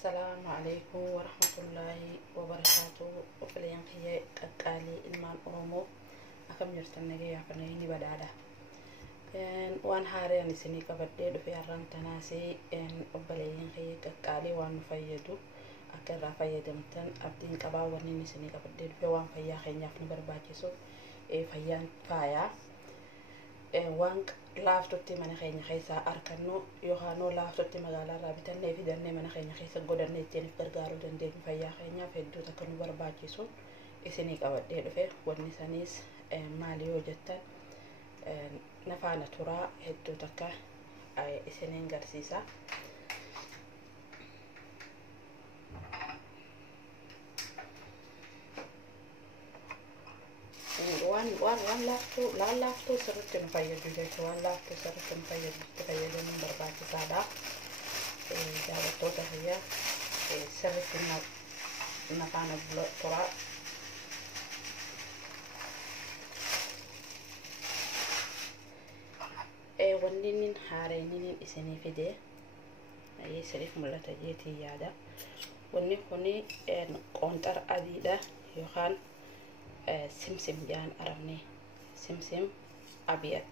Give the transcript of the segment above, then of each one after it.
السلام عليكم ورحمة الله وبركاته. وفلين هي قالي المان أمو أكم يرتنجي عفنيني بدادا وان هاري سني كبدي في عران تناسي إن أبلين هي قالي وان فيدو أكرر فيدمتن أبدين كبا وني سني كبدي في وان فيا خين يفني برباجسو فيان فايا وان laaftotti mana keenya keessa arkannu yohaanoo laaftotti magaalaa irraa bitannee fi dannee mana keenya keessa godhannee ittiin gargaaruu dandeenyu fayyaa keenyaaf hedduu takka nu barbaachisu isinii qabadhee dhufe. Wanni saniis maali yoo jettan nafaana turaa hedduu takka isiniin garsiisa. waan laaftuu sirriitti nu fayyadu jechuudha. Waan laaftuu sirriitti nu fayyadamuun barbaachisaadha. Jaalattoota fayyaa sirriitti nafaana turaa. Wanni inni haareeniniin isinii fidee sirriif mul'ata jeetii yaada. Wanni kuni qoonxara adiidha yookaan simsim jaan arabne simsim abiyat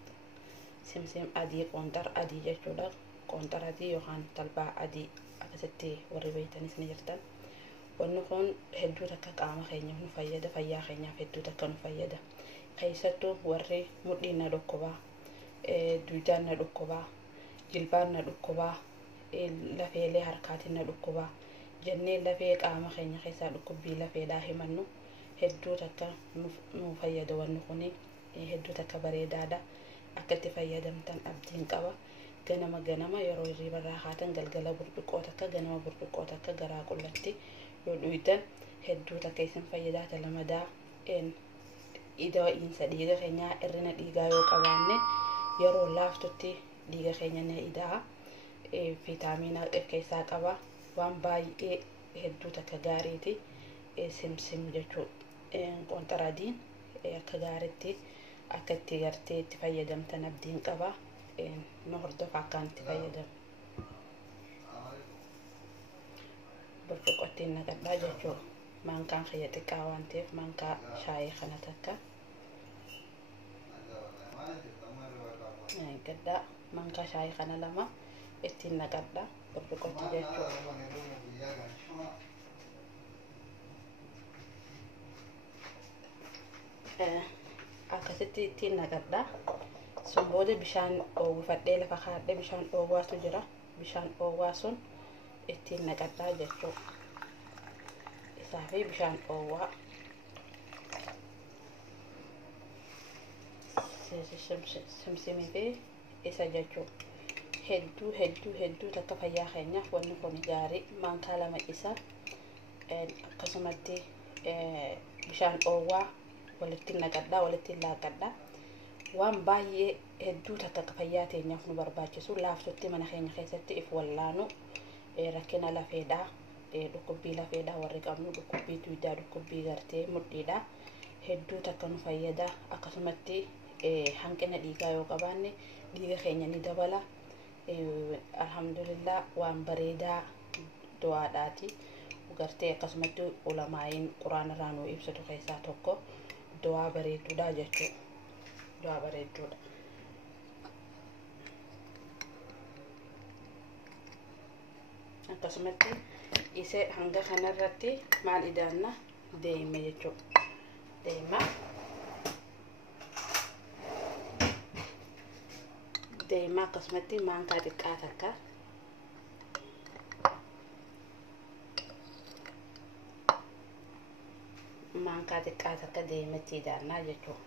simsim adii qoonxara adii jechuudha. Qoonxara adii yookaan talbaa adii akkasitti warri beektanis ni jirtan. Wanni kun hedduu takka qaama keenyaaf nu fayyada, fayyaa keenyaaf hedduu takka nu fayyada. Keessattuu warri mudhiin na dhukkubaa, duudaan na dhukkubaa, jilbaan na dhukkubaa, lafeelee harkaatiin na dhukkubaa jennee lafee qaama keenya keessaa dhukkubbii lafeedhaa himannu hedduu takka nu fayyada. Wanni kuni hedduu takka bareedaadha. Akka itti fayyadamtan abdiin qaba. Ganama yeroo hirriba irraa haatan galgala burcuqqoo takka ganama burcuqqoo takka garaa qullatti yoo dhuydan hedduu takka isin fayyadaa. Lamadaa ida'iinsa dhiiga keenyaa irrina dhiigaa yoo qabaanne yeroo laaftutti dhiiga keenya ni ida'a. Viitaamiina keessaa qaba. Waan baay'ee hedduu takka gaariiti. Simsim jechuudha. Qoonxara adiin akka gaariitti akka itti gartee itti fayyadamtan abdiin qaba. Nu hordofa akkaan itti fayyadamu. Burcuqqootti naqadhaa jechuudha. Maankaan kiyya xiqqaa waan ta'eef maankaa shaayii kana takka gaddaa maankaa shaayii kana lama ittiin naqadhaa burcuqqootti jechuudha. Akkasitti ittiin naqadhaa. Sun booda bishaan oowwifadhee lafa kaadhee bishaan oowwaatu jira. Bishaan oowwaa sun ittiin naqadhaa jechuudha. Isaa fi bishaan oowwaa simsimii fi isa jechuudha. Hedduu takka fayyaa keenyaaf wanni kun gaarii. Maankaa lama isa akkasumatti bishaan oowwaa walitti naqadhaa, walitti laaqadhaa. Waan baay'ee hedduu takka fayyaa teenyaaf nu barbaachisu. Laaftutti mana keenya keessatti if wallaanu rakkina lafeedhaa, dhukkubbii lafeedhaa warri qabnu, dhukkubbii duudaa, dhukkubbii gartee mudhiidhaa hedduu takka nu fayyada. Akkasumatti hanqina dhiigaa yoo qabaanne dhiiga keenya ni dabala. Alhamdulillah waan bareedaa du'aadhaati gartee. Akkasumatti ulamaa'iin quraana irraa nu ibsatu keessaa tokko du'aa bareedduudha jechuudha. Du'aa bareedduudha. Akkasumatti isee hanga kanarratti maal idaanna deema jechuudha. Deema akkasumatti maankaa xiqqaa takka deematti idaannaa jechuudha.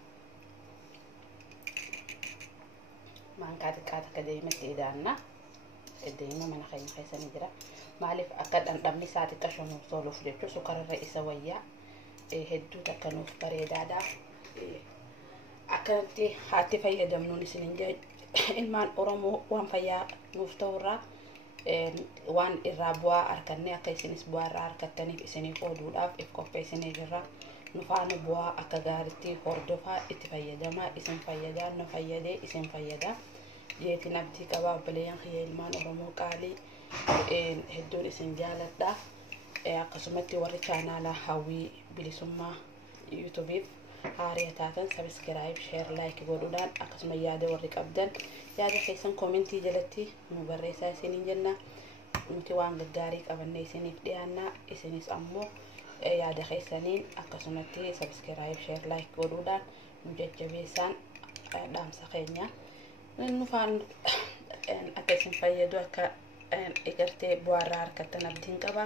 Maankaa xiqqaa takka deematti idaannaa. Deema mana keenya keessa ni jira. Maaliif akka dhandhamni isaa xiqqa nuuf toluuf jechuudha. Sukararra isa wayyaa hedduu takka nuuf bareedaadha. Akkatti haatti fayyadamnuun isiniin jee ilmaan Oromoo waan fayyaa nuuf ta'urraa waan irraa bu'aa arganne akka isinis bu'aa irraa argattaniif isiniif qooduudhaaf if qopheessinee jirra. Nu faana bu'aa akka gaariitti hordofaa, itti fayyadamaa. Isin fayyadaa, nu fayyadee isin fayyadaa. Jeetiin abdii qabaa. Obboleeyyan kiyya ilmaan Oromoo qaalii hedduun isin jaaladha. Akkasumatti warri chaanaalaa hawwii bilisummaa yuutuubiif haaraa taatan sabiskiraayib sheer laayik godhuudhaan akkasuma yaada warri qabdan yaada keessan koomentii jalatti nu barreessaa isiniin jenna. Nuti waan gaggaarii qabannee isiniif dhiyaannaa. Isinis ammoo yaada keessaniin akkasumatti sabiskiraayib sheer laayik godhuudhaan nu jajjabeessaan dhaamsa keenya. Nu faan akka isin fayyadu akka egartee bu'aarraa harkattan abdiin qaba.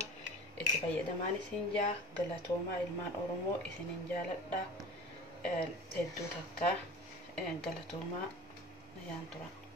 Itti fayyadamaan isin jaa. Galatoomaa ilmaan Oromoo isinin jaaladha. Hedduu takka galatoomaa nayaan tura.